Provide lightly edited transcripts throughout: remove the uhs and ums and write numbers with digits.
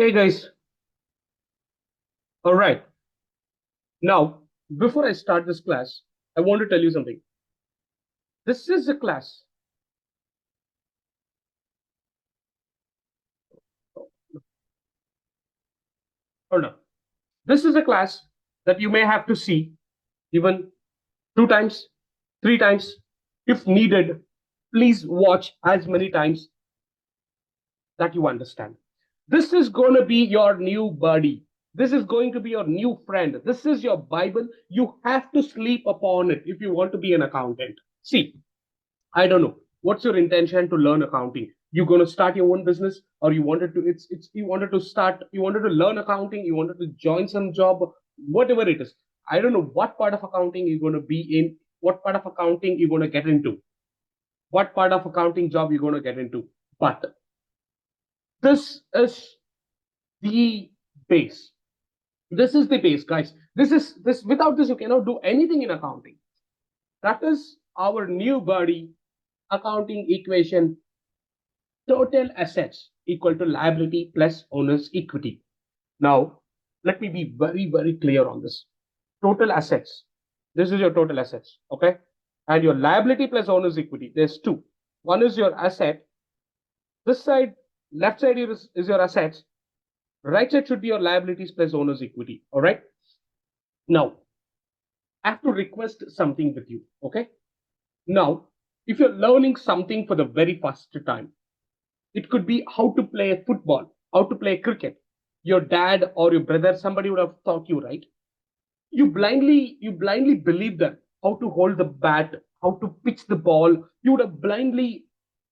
Hey guys, all right. Now, before I start this class, I want to tell you something. This is a class. Hold on. This is a class that you may have to see even two times, three times, if needed. Please watch as many times that you understand. This is going to be your new buddy. This is going to be your new friend. This is your Bible. You have to sleep upon it if you want to be an accountant. See, I don't know. What's your intention to learn accounting? You gonna start your own business, or you wanted to? It's you wanted to start. You wanted to learn accounting. You wanted to join some job, whatever it is. I don't know what part of accounting you're gonna be in. What part of accounting you're gonna get into. What part of accounting job you're gonna get into. But this is the base. This is the base, guys. This is this. Without this, you cannot do anything in accounting. That is our new buddy accounting equation. Total assets equal to liability plus owner's equity. Now, let me be very, very clear on this. Total assets. This is your total assets, okay? And your liability plus owner's equity. There's two. One is your asset. This side, left side is your assets. Right side should be your liabilities plus owner's equity, all right? Now, I have to request something with you, okay? Now, if you're learning something for the very first time, it could be how to play football, how to play cricket. Your dad or your brother, somebody would have taught you, right? You blindly believe that how to hold the bat, how to pitch the ball. You would have blindly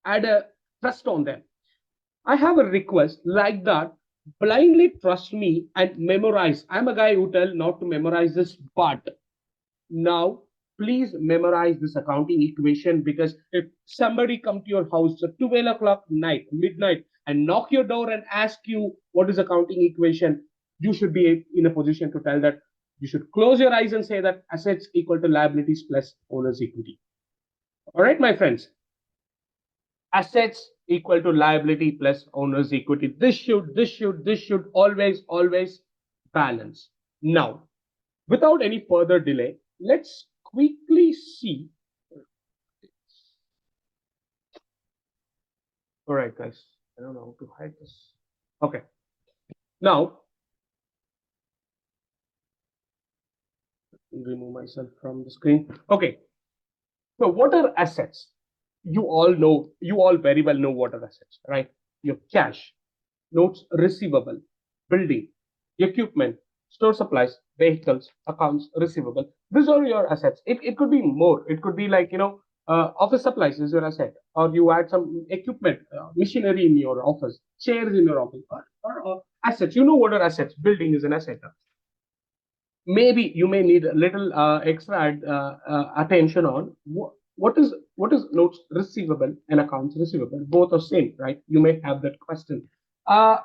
had a trust on them. I have a request like that. Blindly trust me and memorize. I'm a guy who tell not to memorize this, but now, please memorize this accounting equation, because if somebody come to your house at 12 o'clock night, midnight, and knock your door and ask you what is accounting equation, you should be in a position to tell that. You should close your eyes and say that assets equal to liabilities plus owner's equity. All right, my friends. Assets equal to liability plus owner's equity. This should always balance. Now, without any further delay, let's quickly see. All right, guys. I don't know how to hide this. Okay. Now, remove myself from the screen. Okay. So, what are assets? You all know, you all very well know what are assets, right? Your cash, notes receivable, building, equipment, store supplies, vehicles, accounts receivable. These are your assets. It could be more. It could be like, office supplies is your asset, or you add some equipment, machinery in your office, chairs in your office, or assets. You know what are assets. Building is an asset. Maybe you may need a little extra attention on what is notes receivable and accounts receivable. Both are same, right? You may have that question. uh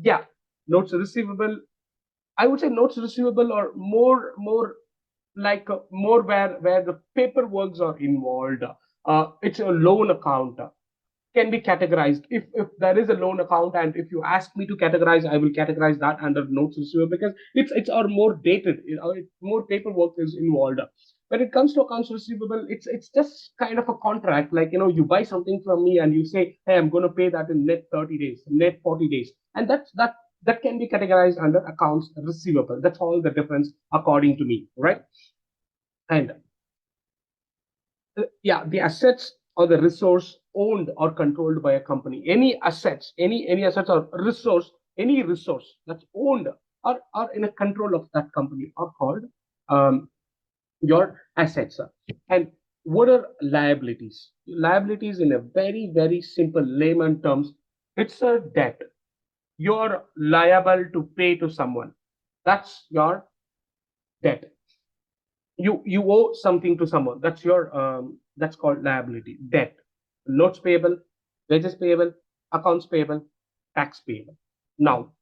yeah, notes receivable, I would say notes receivable, or more like more where the paperworks are involved. It's a loan account, can be categorized. If there is a loan account, and if you ask me to categorize, I will categorize that under notes receivable, because it's or more dated, more paperwork is involved. When it comes to accounts receivable, it's just kind of a contract. Like, you buy something from me and you say, hey, I'm going to pay that in net 30 days, net 40 days, and that can be categorized under accounts receivable. That's all the difference according to me, right? And yeah, the assets or the resource owned or controlled by a company. Any assets or resource, any resource that's owned or in a control of that company are called um, your assets. And what are liabilities? Liabilities, in a very, very simple layman terms, it's a debt. You're liable to pay to someone. That's your debt. You owe something to someone. That's called liability. Debt, notes payable, wages payable, accounts payable, tax payable. Now,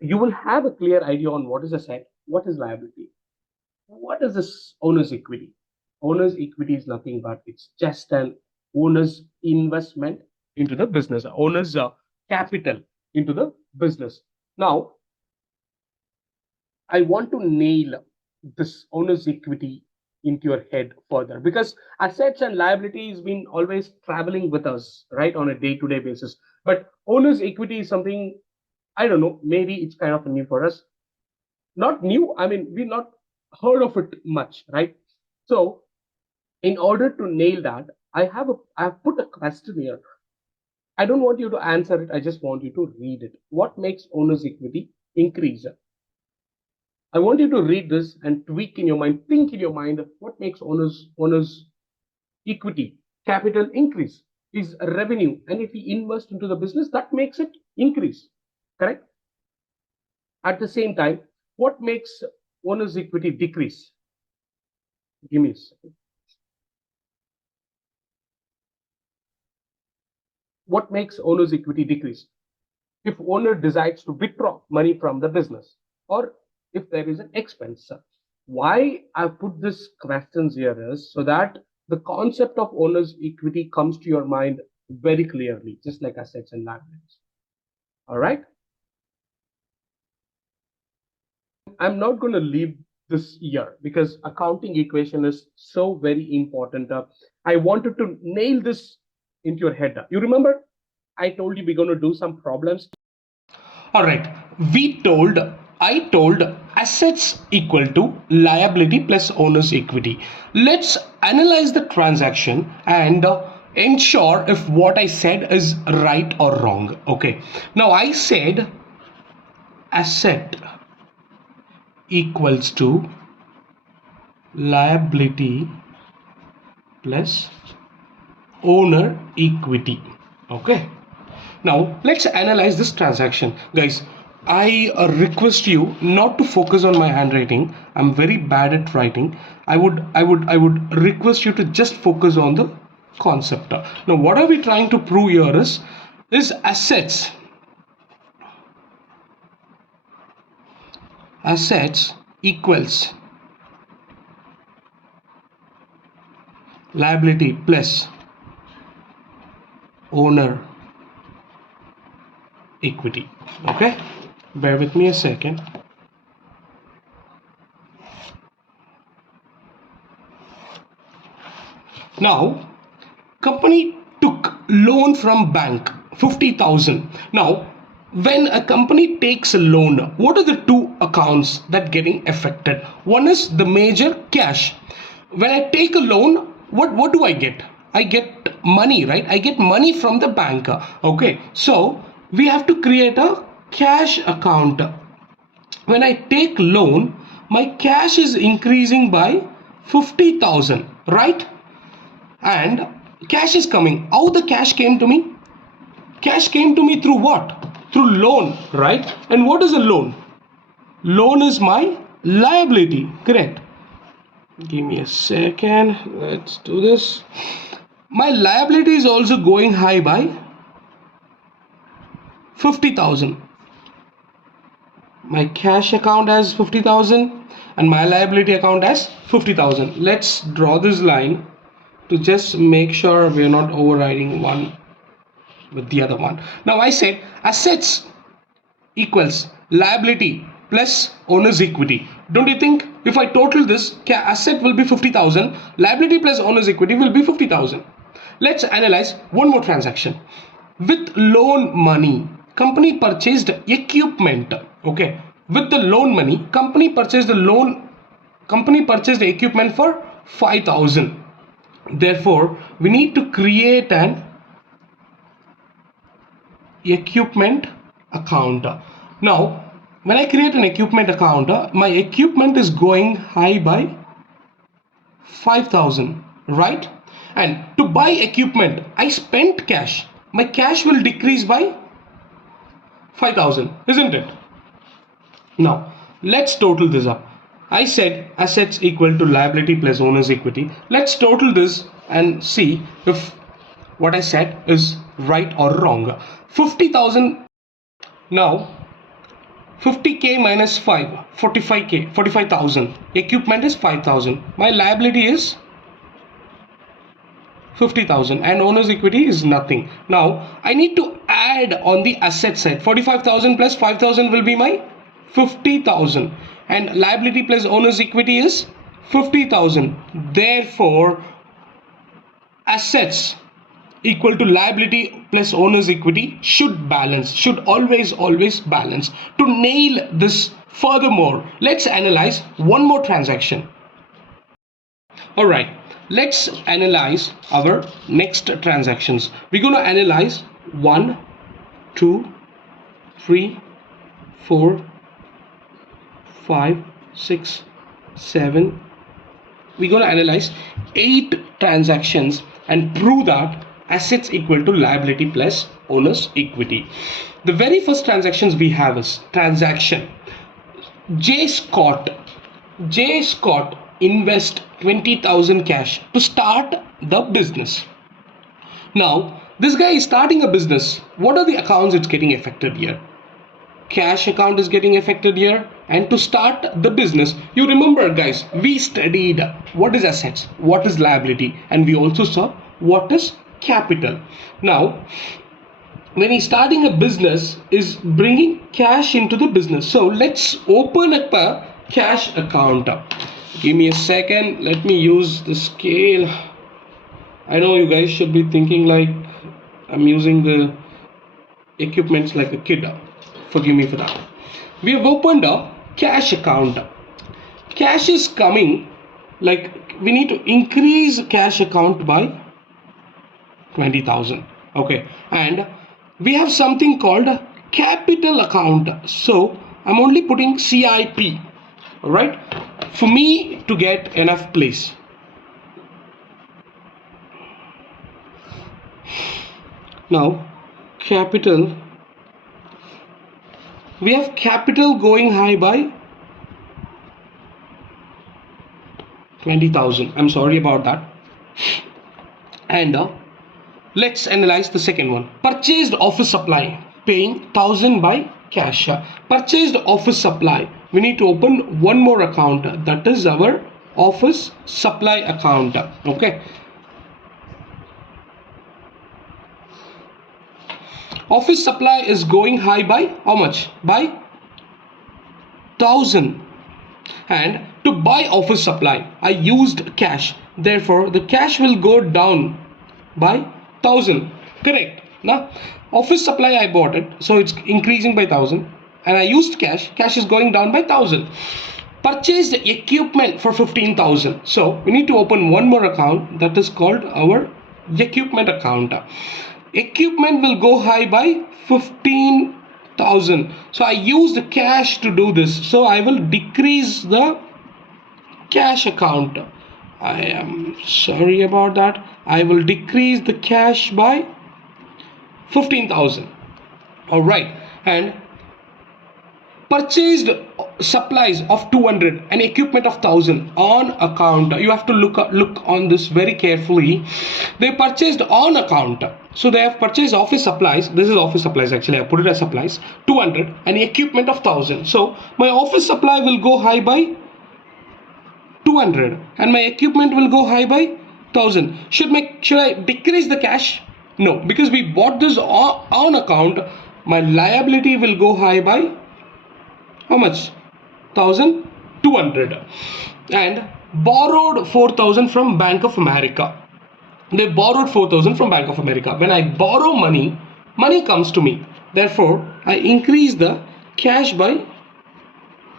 you will have a clear idea on what is asset, what is liability, what is this owner's equity. Owner's equity is nothing but it's just an owner's investment into the business, owner's capital. into the business. Now, I want to nail this owner's equity into your head further, because assets and liabilities been always traveling with us, right, on a day-to-day basis. But owner's equity is something, I don't know, maybe it's kind of new for us. Not new, I mean, we've not heard of it much, right? So, in order to nail that, I've put a question here. I don't want you to answer it. I just want you to read it. What makes owner's equity increase? I want you to read this and tweak in your mind, think in your mind, what makes owner's equity, capital increase is revenue. And if we invest into the business, that makes it increase. Correct? At the same time, what makes owner's equity decrease? Give me a second. What makes owner's equity decrease? If owner decides to withdraw money from the business, or if there is an expense. Why I put this questions here is so that the concept of owner's equity comes to your mind very clearly, just like assets and liabilities. All right. I'm not going to leave this here because accounting equation is so very important. I wanted to nail this into your head. You remember I told you we're going to do some problems. All right, I told assets equal to liability plus owner's equity. Let's analyze the transaction and ensure if what I said is right or wrong. Okay, now I said asset equals to liability plus owner equity. Okay, now let's analyze this transaction, guys. I request you not to focus on my handwriting. I'm very bad at writing. I would request you to just focus on the concept. Now what are we trying to prove here is assets equals liability plus owner equity. Okay, bear with me a second. Now company took loan from bank 50,000. Now when a company takes a loan, what are the two accounts that getting affected? One is the major cash. When I take a loan, what do I get? I get money, right? I get money from the banker. Okay, so we have to create a cash account. When I take loan, my cash is increasing by 50,000, right? And cash is coming. How the cash came to me? Cash came to me through what? Through loan, right? And what is a loan? Loan is my liability, correct? Give me a second. Let's do this. My liability is also going high by 50,000. My cash account has 50,000 and my liability account has 50,000. Let's draw this line to just make sure we're not overriding one with the other one. Now I said assets equals liability plus owner's equity. Don't you think if I total this, asset will be 50,000, liability plus owner's equity will be 50,000. Let's analyze one more transaction. With loan money, company purchased equipment. Okay, with the loan money, company purchased the equipment for 5,000. Therefore we need to create an equipment account. Now when I create an equipment account, my equipment is going high by 5,000, right? And to buy equipment I spent cash. My cash will decrease by 5,000, isn't it? Now let's total this up. I said assets equal to liability plus owner's equity. Let's total this and see if what I said is right or wrong. 50,000. Now 50k minus 5, 45k, 45,000. Equipment is 5,000. My liability is 50,000, and owner's equity is nothing. Now I need to add on the asset side. 45,000 plus 5,000 will be my 50,000, and liability plus owner's equity is 50,000. Therefore assets equal to liability plus owner's equity should balance, should always balance. To nail this furthermore, let's analyze one more transaction. All right, let's analyze our next transactions. We're going to analyze 1 2 3 4 5 6 7. We're going to analyze 8 transactions and prove that assets equal to liability plus owner's equity. The very first transactions we have is transaction J. Scott invest 20,000 cash to start the business. Now this guy is starting a business. What are the accounts it's getting affected here? Cash account is getting affected here. And to start the business, you remember guys, we studied what is assets, what is liability, and we also saw what is capital. Now when he's starting a business, is bringing cash into the business. So let's open up a cash account. Give me a second, let me use the scale. I know you guys should be thinking like I'm using the equipments like a kid. Forgive me for that. We have opened a cash account. Cash is coming, like we need to increase cash account by 20,000. Okay, and we have something called capital account. So I'm only putting CIP. All right, for me to get enough place. Now capital, we have capital going high by 20,000. I'm sorry about that. And let's analyze the second one. Purchased office supply, paying 1,000 by cash. Purchased office supply, we need to open one more account, that is our office supply account. Okay, office supply is going high by how much? By 1,000. And to buy office supply I used cash, therefore the cash will go down by 1,000. Correct. Now office supply I bought it, so it's increasing by 1,000, and I used cash. Cash is going down by 1,000. Purchased equipment for 15,000. So we need to open one more account, that is called our equipment account. Equipment will go high by 15,000. So I used cash to do this, so I will decrease the cash account. I am sorry about that. I will decrease the cash by 15,000. all right, and purchased supplies of 200 and equipment of 1,000 on account. You have to look on this very carefully. They purchased on account, so they have purchased office supplies. This is office supplies, actually I put it as supplies, 200 and equipment of 1,000. So my office supply will go high by 200 and my equipment will go high by 1,000. Should I decrease the cash? No, because we bought this on account. My liability will go high by how much? 1,200. And borrowed 4,000 from Bank of America. They borrowed 4,000 from Bank of America. When I borrow money, money comes to me. Therefore, I increase the cash by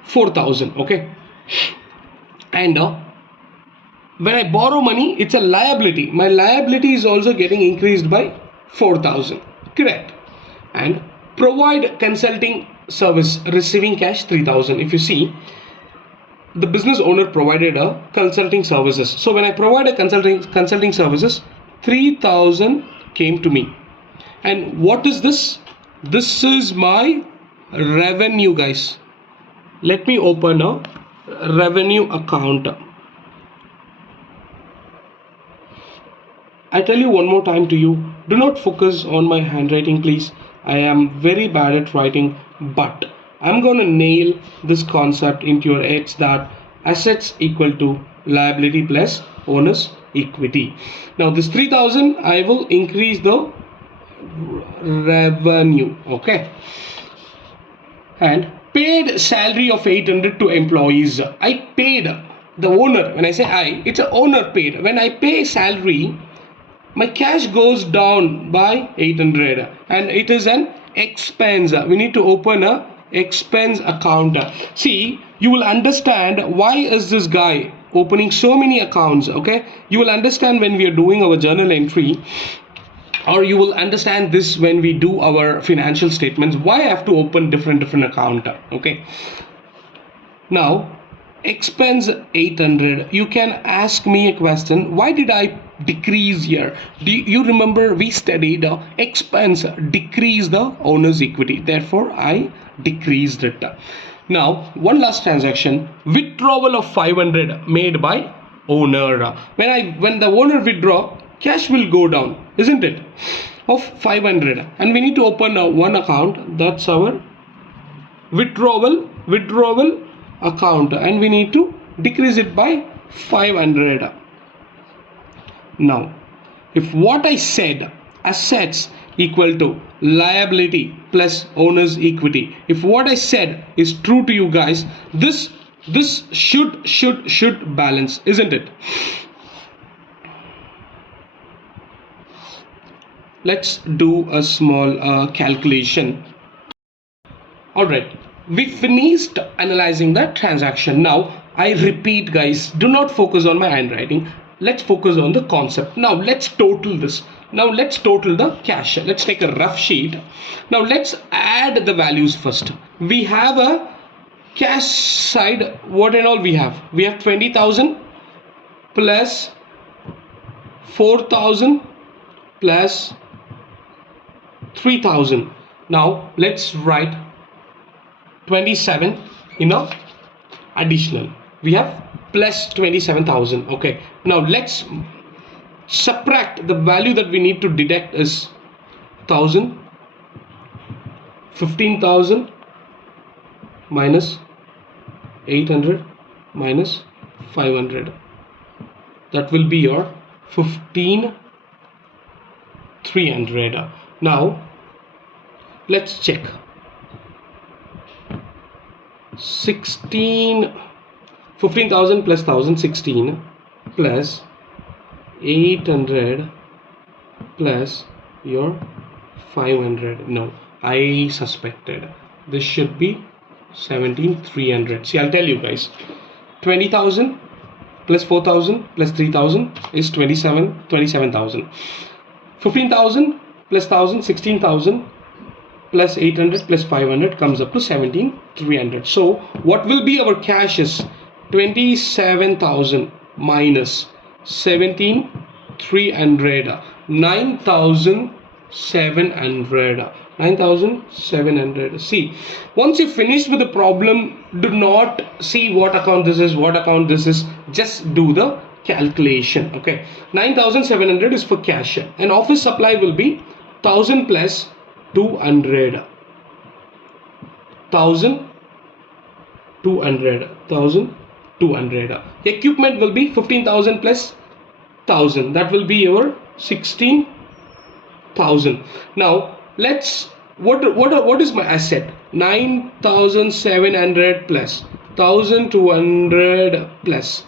4,000. Okay. And when I borrow money, it's a liability. My liability is also getting increased by 4,000. Correct. And provide consulting service, receiving cash 3,000. If you see, the business owner provided a consulting services. So when I provide a consulting services, 3,000 came to me. And what is this? This is my revenue, guys. Let me open a revenue account. I tell you one more time to you, do not focus on my handwriting, please. I am very bad at writing, but I'm gonna nail this concept into your heads that assets equal to liability plus owner's equity. Now this 3000 I will increase the revenue. Okay, and paid salary of 800 to employees. I paid the owner. When I say I, it's an owner paid. When I pay salary, my cash goes down by 800 and it is an expense. We need to open a expense account. See, you will understand why is this guy opening so many accounts. Okay, you will understand when we are doing our journal entry, or you will understand this when we do our financial statements, why I have to open different account. Okay, now expense 800. You can ask me a question, why did I decrease here? Do you remember we studied expense decrease the owner's equity, therefore I decreased it. Now one last transaction, withdrawal of 500 made by owner. When the owner withdraw, cash will go down, isn't it, of 500, and we need to open one account, that's our withdrawal account, and we need to decrease it by 500. Now if what I said, assets equal to liability plus owner's equity, if what I said is true to you guys, this should balance, isn't it? Let's do a small calculation. All right, we finished analyzing the transaction. Now I repeat guys, do not focus on my handwriting, let's focus on the concept. Now let's total this. Now let's total the cash. Let's take a rough sheet. Now let's add the values first. We have a cash side, what and all we have 20,000 plus 4,000 plus 3,000. Now let's write 27 in a additional. We have plus 27,000. Okay, now let's subtract the value that we need to deduct is 1,000, 15,000 minus 800 minus 500. That will be your 15,300. Now let's check. 15,000 plus 1,016 plus 800 plus your 500. No, I suspected this should be 17,300. See, I'll tell you guys, 20,000 plus 4,000 plus 3,000 is 27,000. 15,000 plus 1,000, 16,000 plus 800 plus 500 comes up to 17,300. So what will be our cash is 27,000 minus 17,300, 9,700. See, once you finish with the problem, do not see what account this is, just do the calculation. Okay, 9,700 is for cash, and office supply will be 1,000 plus 200, 1,200. Equipment will be 15,000 plus 1,000, that will be your 16,000. Now let's what is my asset? 9,700 plus 1,200 plus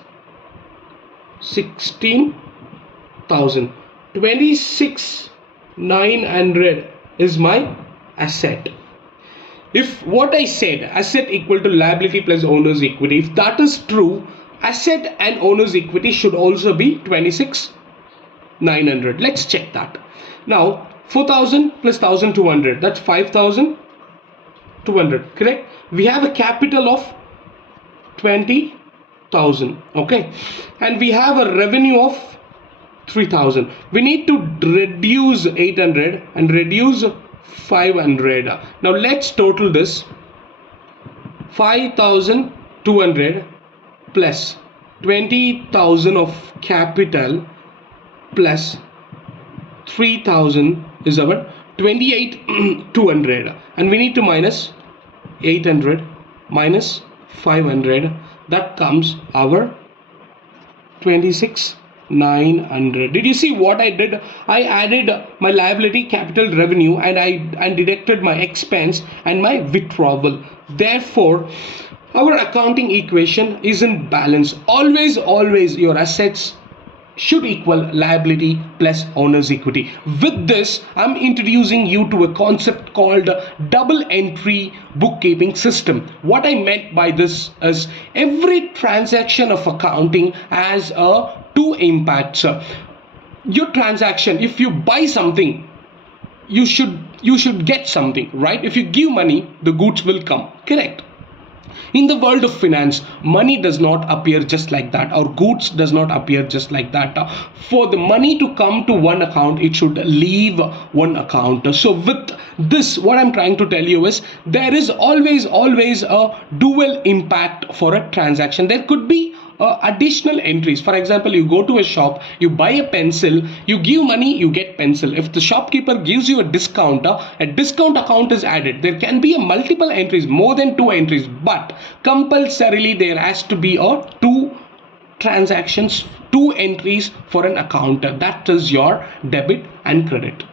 16,000, 26,900 is my asset. If what I said, asset equal to liability plus owner's equity, if that is true, asset and owner's equity should also be 26,900. Let's check that. Now 4,000 plus 1,200, that's 5,200, correct? We have a capital of 20,000. Okay, and we have a revenue of 3,000. We need to reduce 800 and reduce 500. Now let's total this. 5,200 plus 20,000 of capital plus 3,000 is our 28,200, and we need to minus 800 minus 500, that comes our 26,900. 900. Did you see what I did? I added my liability, capital, revenue, and deducted my expense and my withdrawal. Therefore, our accounting equation is in balance. Always your assets should equal liability plus owner's equity. With this, I'm introducing you to a concept called double entry bookkeeping system. What I meant by this is every transaction of accounting has two impacts. Your transaction, if you buy something, you should get something, right? If you give money, the goods will come, correct? In the world of finance, money does not appear just like that, or goods does not appear just like that. For the money to come to one account, it should leave one account. So with this, what I'm trying to tell you is there is always a dual impact for a transaction. There could be additional entries. For example, you go to a shop, you buy a pencil, you give money, you get pencil. If the shopkeeper gives you a discount account is added. There can be a multiple entries, more than 2 entries, but compulsorily there has to be a 2 transactions, 2 entries for an account. That is your debit and credit.